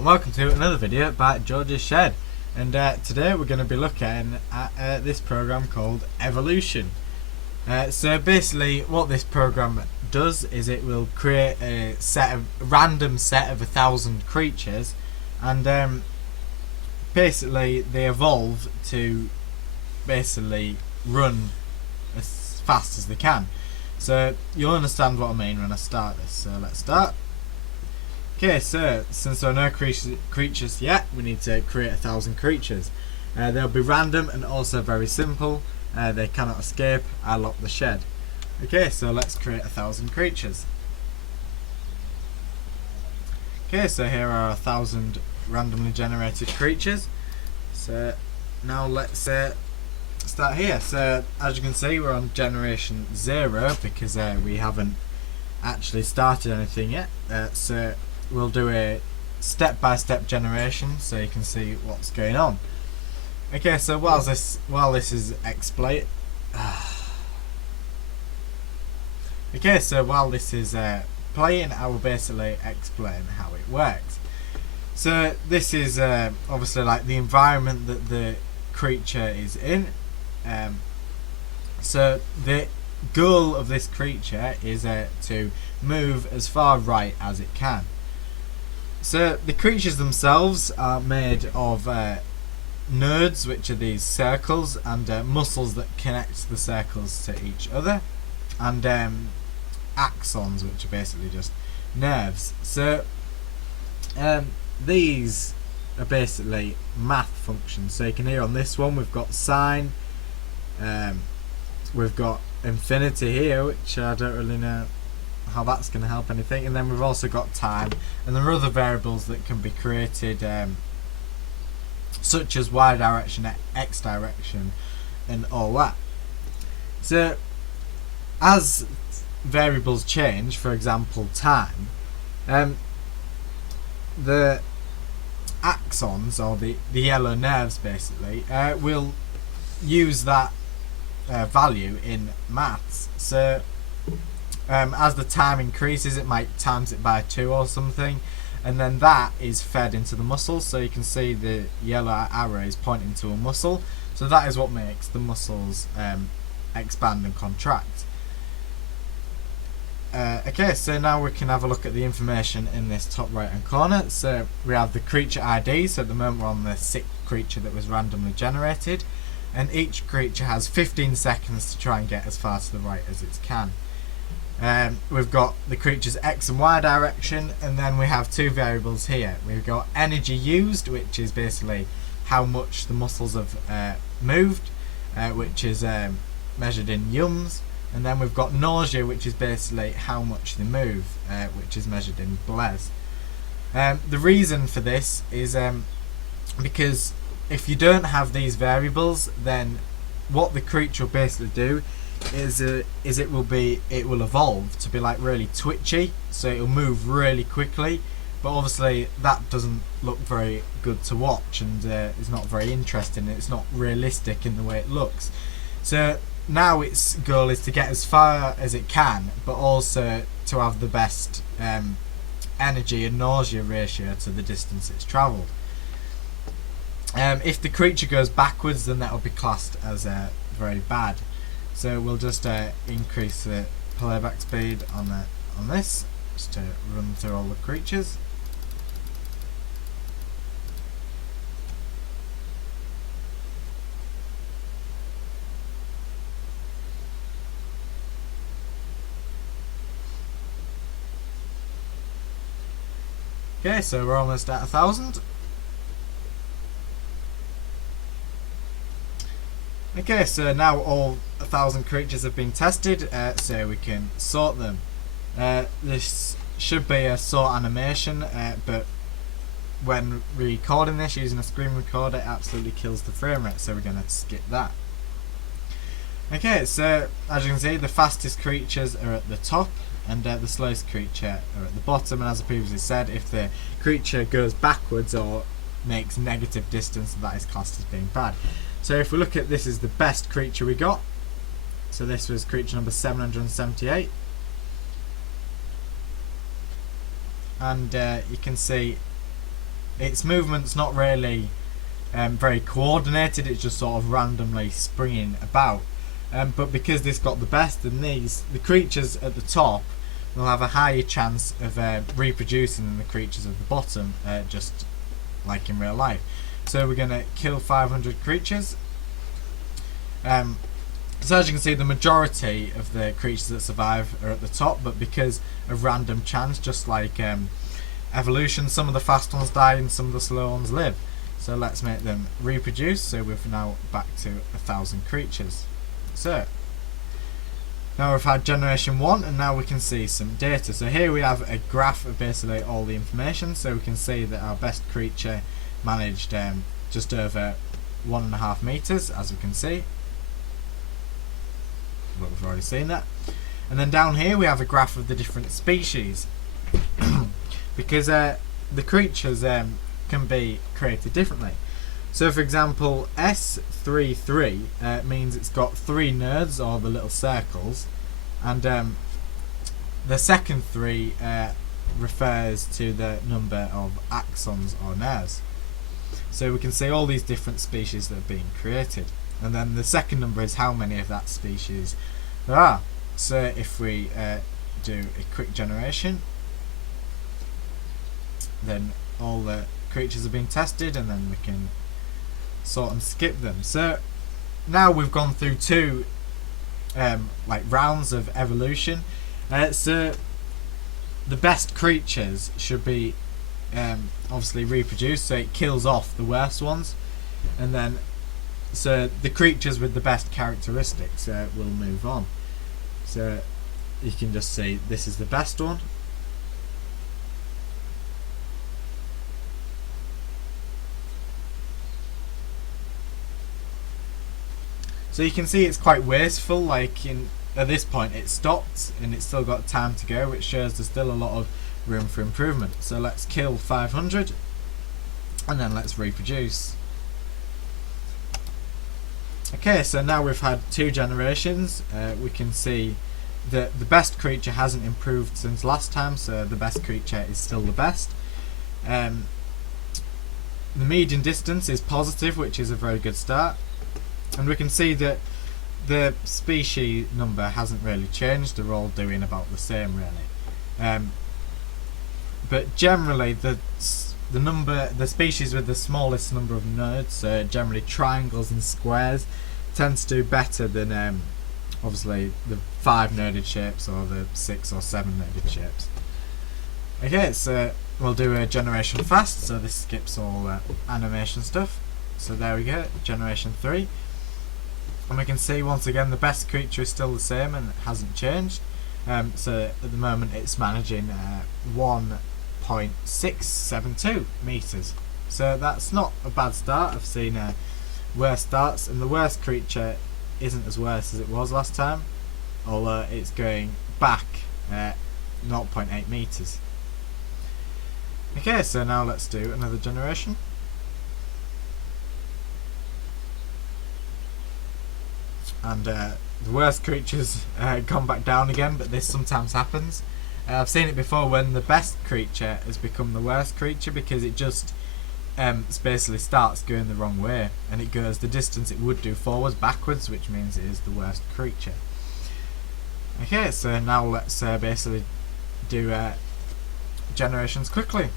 and welcome to another video by George's Shed. And today we're going to be looking at this program called Evolution. So basically what this program does is it will create a random set of 1,000 creatures, and basically they evolve to basically run as fast as they can. So you'll understand what I mean when I start this. So let's start. Okay, so since there are no creatures yet, we need to create 1,000 creatures. They'll be random and also very simple. They cannot escape. I lock the shed. Okay, so let's create 1,000 creatures. Okay, so here are 1,000 randomly generated creatures. So now let's start here. So as you can see, we're on generation 0 because we haven't actually started anything yet. So we'll do a step-by-step generation so you can see what's going on. Okay, so while this is explain. Okay, so while this is playing, I will basically explain how it works. So this is obviously like the environment that the creature is in. So the goal of this creature is to move as far right as it can. So the creatures themselves are made of nodes, which are these circles, and muscles that connect the circles to each other, and axons, which are basically just nerves. So these are basically math functions. So you can hear on this one we've got sine, we've got infinity here, which I don't really know how that's going to help anything, and then we've also got time, and there are other variables that can be created, such as y direction, x direction, and all that. So as variables change, for example time, the axons, or the yellow nerves basically, will use that value in maths. So as the time increases, it might times it by 2 or something, and then that is fed into the muscles. So you can see the yellow arrow is pointing to a muscle, so that is what makes the muscles expand and contract. Okay, so now we can have a look at the information in this top right hand corner. So we have the creature ID, so at the moment we're on the 6th creature that was randomly generated, and each creature has 15 seconds to try and get as far to the right as it can. We've got the creature's x and y direction, and then we have 2 variables here. We've got energy used, which is basically how much the muscles have moved, which is measured in yums, and then we've got nausea, which is basically how much they move, which is measured in blez. The reason for this is because if you don't have these variables, then what the creature will basically do is it will evolve to be like really twitchy, so it'll move really quickly, but obviously that doesn't look very good to watch, and it's not very interesting. It's not realistic in the way it looks. So now its goal is to get as far as it can, but also to have the best energy and nausea ratio to the distance it's travelled. If the creature goes backwards, then that will be classed as very bad. So we'll just increase the playback speed on this, just to run through all the creatures. Okay, so we're almost at 1,000. Okay, so now all 1,000 creatures have been tested, so we can sort them. This should be a sort animation, but when recording this using a screen recorder, it absolutely kills the frame rate, so we're going to skip that. Okay, so as you can see, the fastest creatures are at the top, and the slowest creature are at the bottom. And as I previously said, if the creature goes backwards or makes negative distance, that is classed as being bad. So if we look at this, is the best creature we got. So this was creature number 778, and you can see its movement's not really very coordinated, it's just sort of randomly springing about. But because this got the best, then the creatures at the top will have a higher chance of reproducing than the creatures at the bottom, just like in real life. So we're going to kill 500 creatures. So as you can see, the majority of the creatures that survive are at the top, but because of random chance, just like evolution, some of the fast ones die and some of the slow ones live. So let's make them reproduce. So we're now back to 1,000 creatures. So now we've had generation 1, and now we can see some data. So here we have a graph of basically all the information. So we can see that our best creature managed just over 1.5 meters, as we can see. But we've already seen that. And then down here we have a graph of the different species, because the creatures can be created differently. So for example, S33 means it's got 3 nodes, or the little circles, and the second 3 refers to the number of axons or nares. So we can see all these different species that are being created, and then the second number is how many of that species there are. So if we do a quick generation, then all the creatures are being tested, and then we can sort and skip them. So now we've gone through 2 like rounds of evolution. So the best creatures should be obviously reproduced, so it kills off the worst ones, and then so the creatures with the best characteristics will move on. So you can just see this is the best one. So you can see it's quite wasteful, like at this point it stopped and it's still got time to go, which shows there's still a lot of room for improvement. So let's kill 500 and then let's reproduce. Okay, so now we've had 2 generations. We can see that the best creature hasn't improved since last time, so the best creature is still the best. The median distance is positive, which is a very good start. And we can see that the species number hasn't really changed, they're all doing about the same really. But generally the species with the smallest number of nodes, generally triangles and squares, tends to do better than obviously the 5 noded shapes or the 6 or 7 noded shapes. Okay, so we'll do a generation fast, so this skips all animation stuff. So there we go, generation 3. And we can see once again the best creature is still the same and it hasn't changed. So at the moment it's managing 1.672 meters. So that's not a bad start. I've seen worse starts, and the worst creature isn't as worse as it was last time, although it's going back 0.8 meters. Okay, so now let's do another generation. And the worst creatures gone back down again, but this sometimes happens. I've seen it before when the best creature has become the worst creature, because it just basically starts going the wrong way, and it goes the distance it would do forwards, backwards, which means it is the worst creature. Okay, so now let's basically do generations quickly.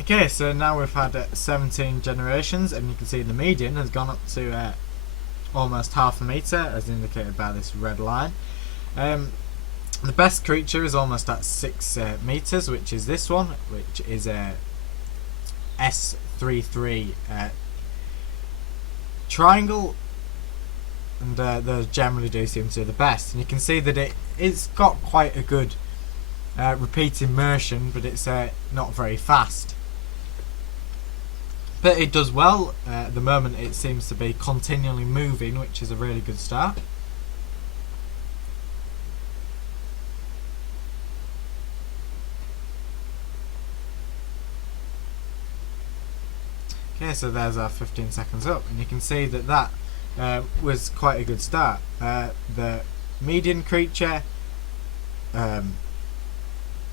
Okay, so now we've had 17 generations, and you can see the median has gone up to almost 0.5 meter, as indicated by this red line. The best creature is almost at 6 meters, which is this one, which is a S33 triangle, and those generally do seem to be the best. And you can see that it's got quite a good repeating motion, but it's not very fast. But it does well. At the moment it seems to be continually moving, which is a really good start. Okay, so there's our 15 seconds up, and you can see that was quite a good start. The median creature,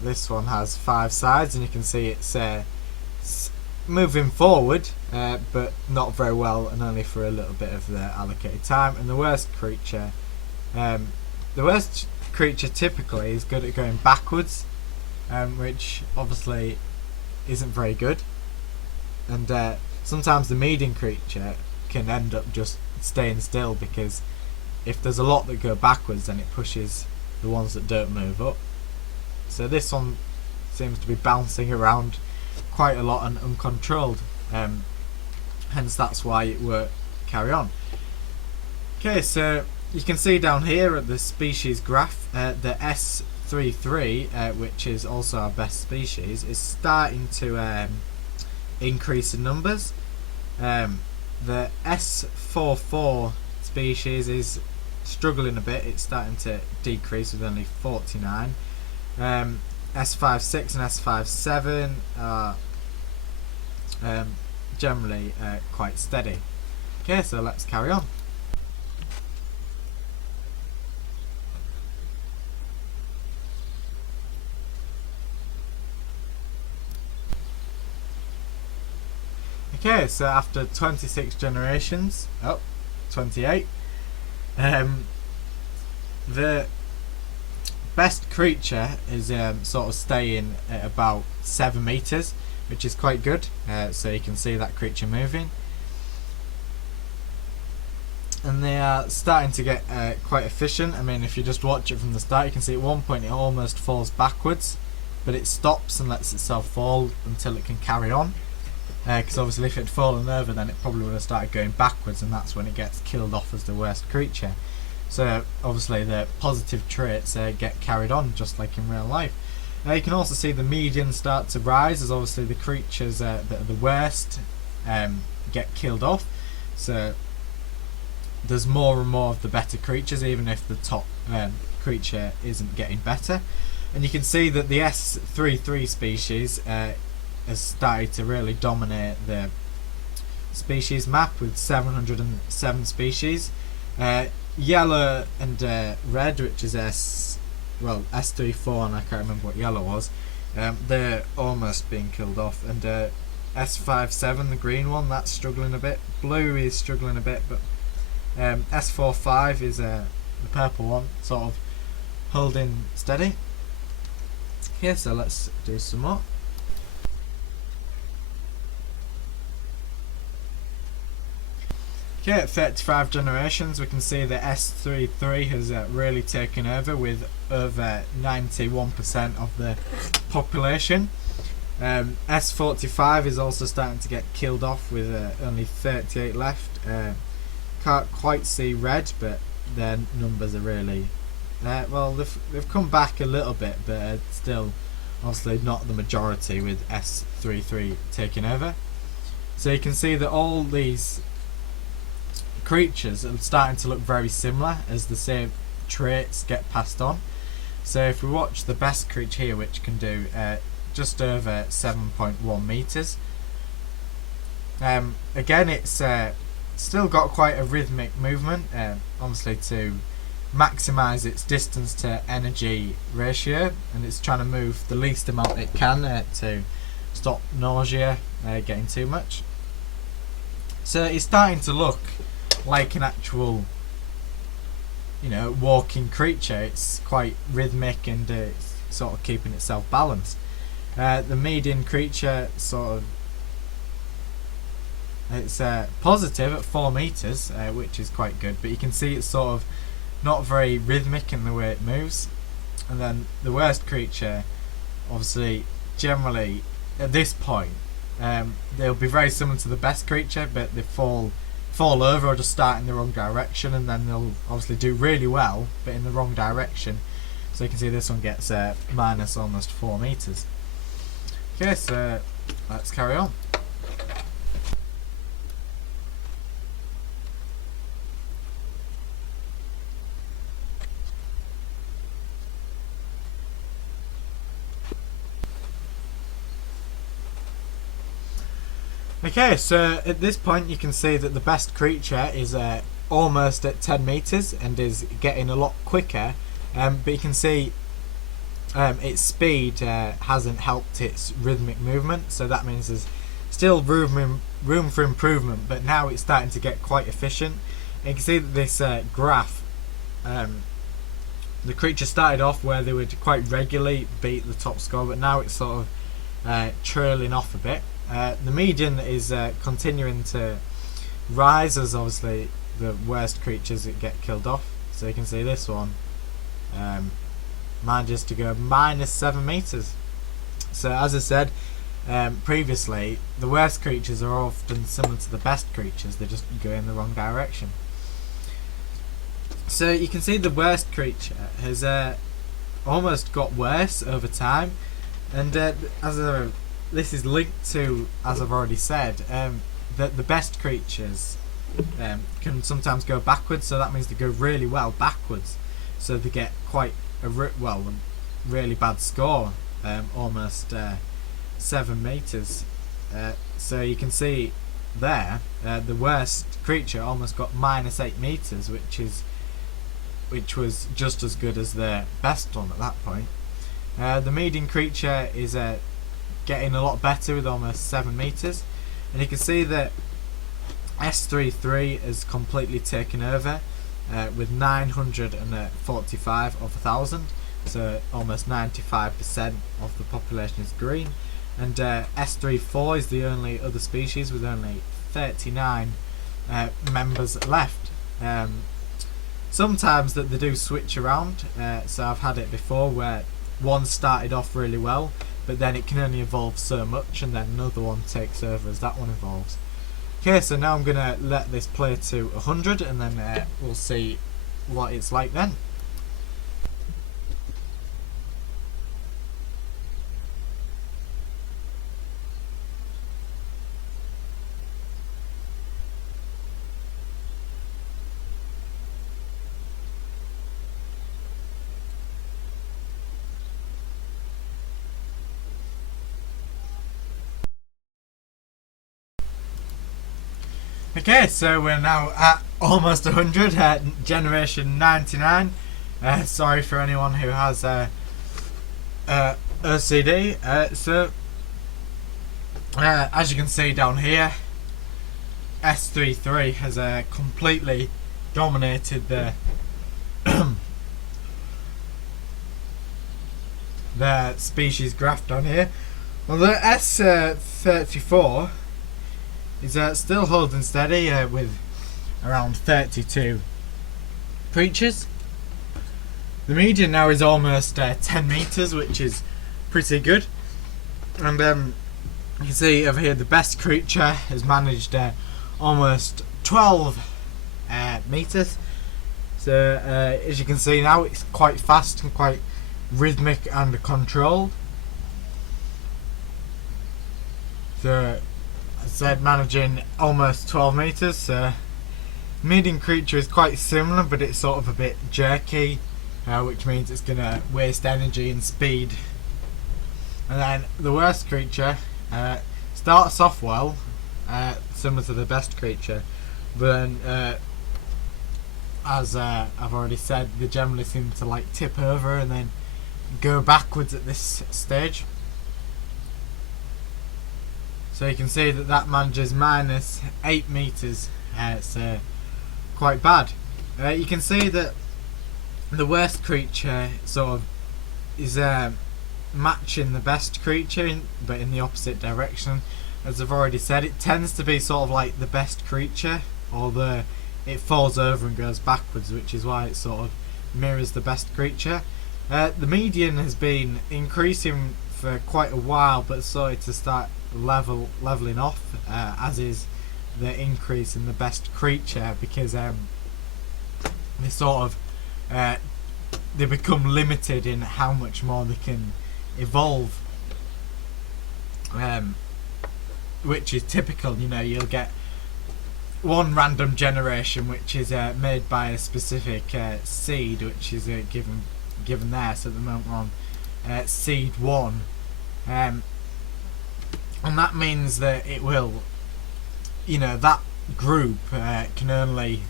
this one has 5 sides, and you can see it's moving forward, but not very well, and only for a little bit of the allocated time. And the worst creature typically is good at going backwards, which obviously isn't very good. And sometimes the median creature can end up just staying still, because if there's a lot that go backwards, then it pushes the ones that don't move up. So this one seems to be bouncing around quite a lot and uncontrolled, hence that's why it won't carry on. Okay, so you can see down here at the species graph, the S33, which is also our best species, is starting to increase in numbers. The S44 species is struggling a bit, it's starting to decrease with only 49. S56 and S57 are generally quite steady. Okay, so let's carry on. Okay, so after 26 generations, 28, the best creature is sort of staying at about 7 meters, which is quite good. So you can see that creature moving, and they are starting to get quite efficient. I mean, if you just watch it from the start, you can see at one point it almost falls backwards, but it stops and lets itself fall until it can carry on. Because obviously if it had fallen over, then it probably would have started going backwards, and that's when it gets killed off as the worst creature. So obviously the positive traits get carried on just like in real life. You can also see the median start to rise, as obviously the creatures that are the worst get killed off. So there's more and more of the better creatures, even if the top creature isn't getting better. And you can see that the S33 species has started to really dominate the species map with 707 species. Yellow and red, which is S34, and I can't remember what yellow was, they're almost being killed off. And S57, the green one, that's struggling a bit. Blue is struggling a bit, but S45 is the purple one, sort of holding steady. Okay, so let's do some more. Okay, at 35 generations, we can see the S33 has really taken over with over 91% of the population. S45 is also starting to get killed off with only 38 left. Can't quite see red, but their numbers are really well, they've come back a little bit, but still obviously not the majority, with S33 taking over. So you can see that all these creatures are starting to look very similar as the same traits get passed on. So if we watch the best creature here, which can do just over 7.1 meters, again it's still got quite a rhythmic movement, obviously to maximize its distance to energy ratio, and it's trying to move the least amount it can to stop nausea getting too much. So it's starting to look like an actual, walking creature. It's quite rhythmic, and it's sort of keeping itself balanced. The median creature it's positive at 4 meters, which is quite good, but you can see it's sort of not very rhythmic in the way it moves. And then the worst creature, obviously, generally at this point, they'll be very similar to the best creature, but they fall over or just start in the wrong direction, and then they'll obviously do really well, but in the wrong direction. So you can see this one gets minus almost 4 meters. Okay, so let's carry on. Okay, so at this point you can see that the best creature is almost at 10 meters and is getting a lot quicker, but you can see its speed hasn't helped its rhythmic movement, so that means there's still room for improvement, but now it's starting to get quite efficient. And you can see that this graph, the creature started off where they would quite regularly beat the top score, but now it's sort of trailing off a bit. The median is continuing to rise as obviously the worst creatures that get killed off. So you can see this one manages to go -7 meters. So as I said previously, the worst creatures are often similar to the best creatures, they just go in the wrong direction. So you can see the worst creature has almost got worse over time, and this is linked to, as I've already said, that the best creatures can sometimes go backwards, so that means they go really well backwards, so they get quite a really bad score, almost 7 meters. So you can see there, the worst creature almost got -8 meters, which was just as good as the best one at that point. The median creature is getting a lot better with almost 7 meters, and you can see that S33 is completely taken over with 945 of 1,000, so almost 95% of the population is green, and S34 is the only other species with only 39 members left. Sometimes that they do switch around, so I've had it before where one started off really well, but then it can only evolve so much and then another one takes over as that one evolves. Okay, so now I'm going to let this play to 100 and then we'll see what it's like then. Okay, so we're now at almost 100, generation 99. Sorry for anyone who has OCD. As you can see down here, S33 has completely dominated the the species graph down here. Although S34 is still holding steady with around 32 creatures. The median now is almost 10 meters, which is pretty good. And you can see over here the best creature has managed almost 12 meters. So as you can see now, it's quite fast and quite rhythmic and controlled. So I said managing almost 12 meters. So median creature is quite similar, but it's sort of a bit jerky, which means it's going to waste energy and speed. And then the worst creature starts off well, similar to the best creature, but then as I've already said, they generally seem to like tip over and then go backwards at this stage. So you can see that that manages -8 meters. It's quite bad. You can see that the worst creature sort of is matching the best creature, but in the opposite direction. As I've already said, it tends to be sort of like the best creature, although it falls over and goes backwards, which is why it sort of mirrors the best creature. The median has been increasing for quite a while, but started to start leveling off, as is the increase in the best creature, because they sort of they become limited in how much more they can evolve, which is typical. You know, you'll get one random generation which is made by a specific seed, which is given there. So at the moment we're on seed 1, and that means that it will you know, that group can only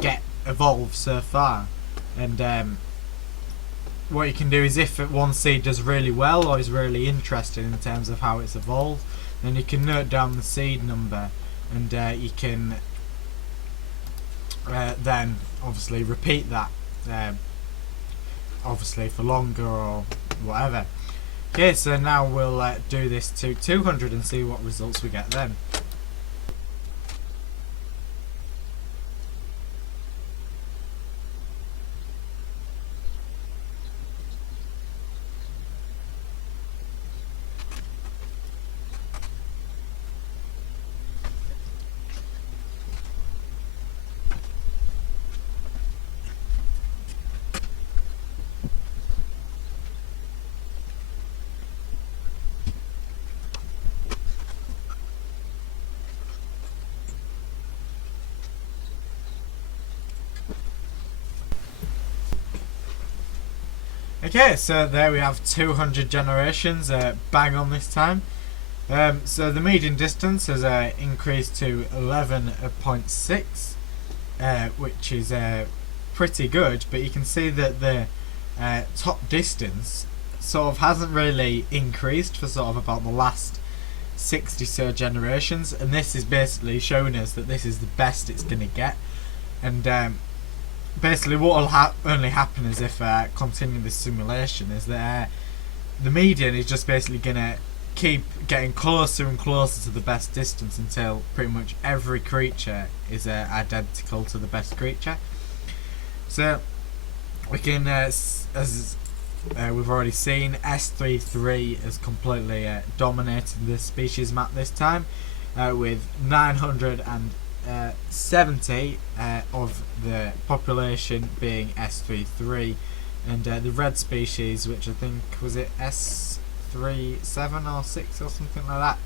get evolved so far. And what you can do is, if one seed does really well or is really interested in terms of how it's evolved, then you can note down the seed number, and you can then obviously repeat that, obviously for longer or whatever. Okay, so now we'll do this to 200 and see what results we get then. Okay, so there we have 200 generations, bang on this time. So the median distance has increased to 11.6, which is pretty good, but you can see that the top distance sort of hasn't really increased for sort of about the last 60 so generations, and this is basically showing us that this is the best it's going to get. And basically what will only happen is, if continue this simulation, is that the median is just basically going to keep getting closer and closer to the best distance until pretty much every creature is identical to the best creature. So we can, as we've already seen, S33 has completely dominated this species map this time, with 970 of the population being S33, and the red species, which I think was it S37 or 6 or something like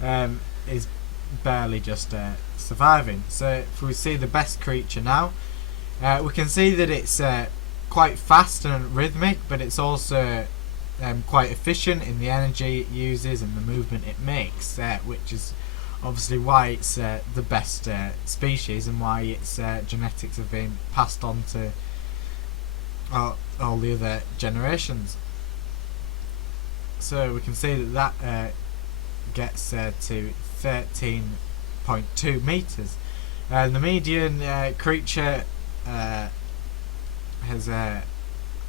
that, is barely just surviving. So if we see the best creature now, we can see that it's quite fast and rhythmic, but it's also quite efficient in the energy it uses and the movement it makes, which is obviously why it's the best species, and why its genetics have been passed on to all the other generations. So we can see that gets to 13.2 meters. The median creature has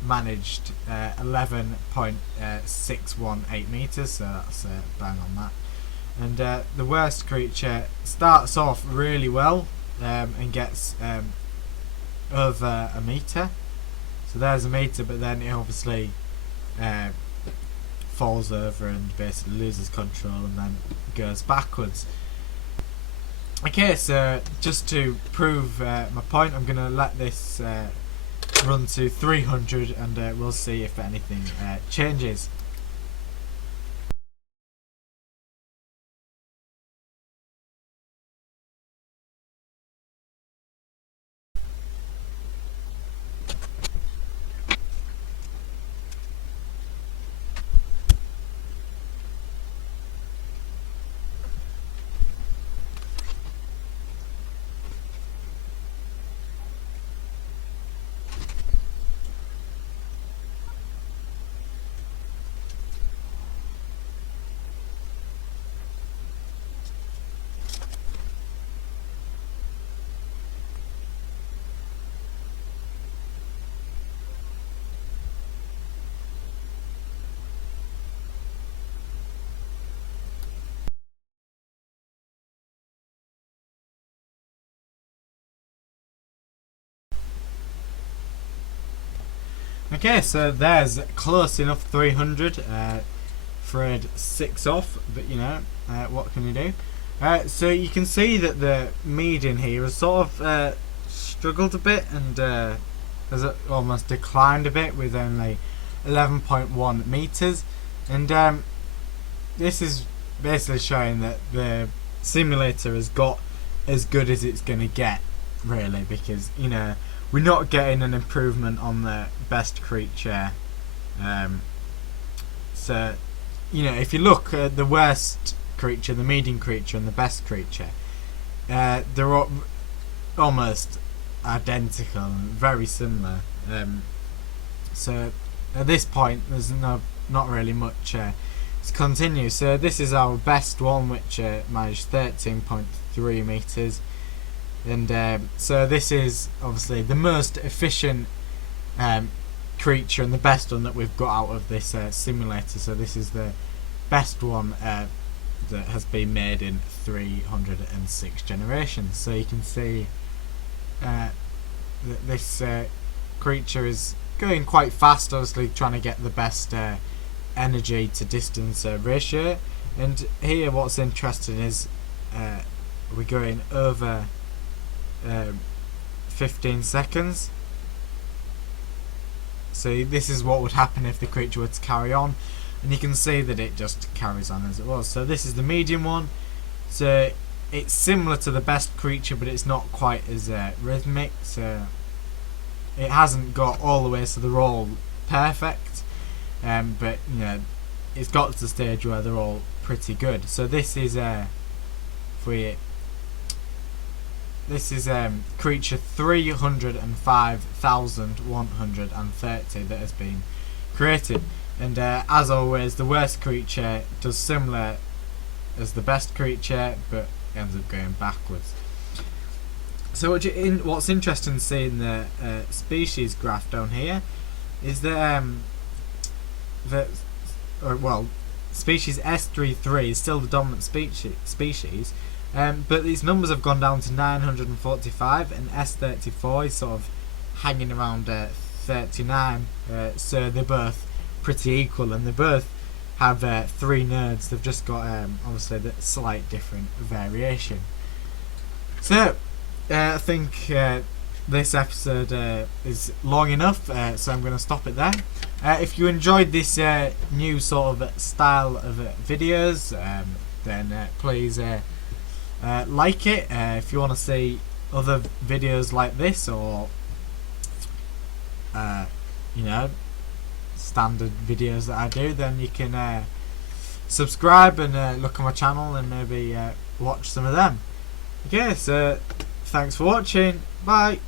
managed 11.618 meters, so that's bang on that. And the worst creature starts off really well, and gets over a meter. So there's a meter, but then it obviously falls over and basically loses control and then goes backwards. Okay, so just to prove my point, I'm going to let this run to 300, and we'll see if anything changes. Okay, so there's close enough 300. Thread 6 off, but you know, what can you do? So you can see that the median here has sort of struggled a bit, and has almost declined a bit, with only 11.1 meters. And this is basically showing that the simulator has got as good as it's going to get, really, because, you know, we're not getting an improvement on the best creature. So, you know, if you look at the worst creature, the medium creature, and the best creature. They're all almost identical and very similar. So at this point, there's not really much to continue. So this is our best one, which managed 13.3 meters, and so this is obviously the most efficient creature and the best one that we've got out of this simulator. So this is the best one that has been made in 306 generations. So you can see that this creature is going quite fast, obviously trying to get the best energy to distance ratio. And here what's interesting is we're going over 15 seconds. So this is what would happen if the creature were to carry on, and you can see that it just carries on as it was. So this is the medium one. So it's similar to the best creature, but it's not quite as rhythmic. So it hasn't got all the way, so they're all perfect. But you know, it's got to the stage where they're all pretty good. So this is creature 305,130 that has been created, and as always, the worst creature does similar as the best creature, but ends up going backwards. So what's interesting to see in the species graph down here is that species S33 is still the dominant species. But these numbers have gone down to 945, and S34 is sort of hanging around 39. So they're both pretty equal, and they both have 3 nerds. They've just got obviously the slight different variation. So I think this episode is long enough, so I'm going to stop it there. If you enjoyed this new sort of style of videos, then please like it. If you want to see other videos like this, or you know, standard videos that I do, then you can subscribe and look on my channel and maybe watch some of them. Okay, so thanks for watching. Bye.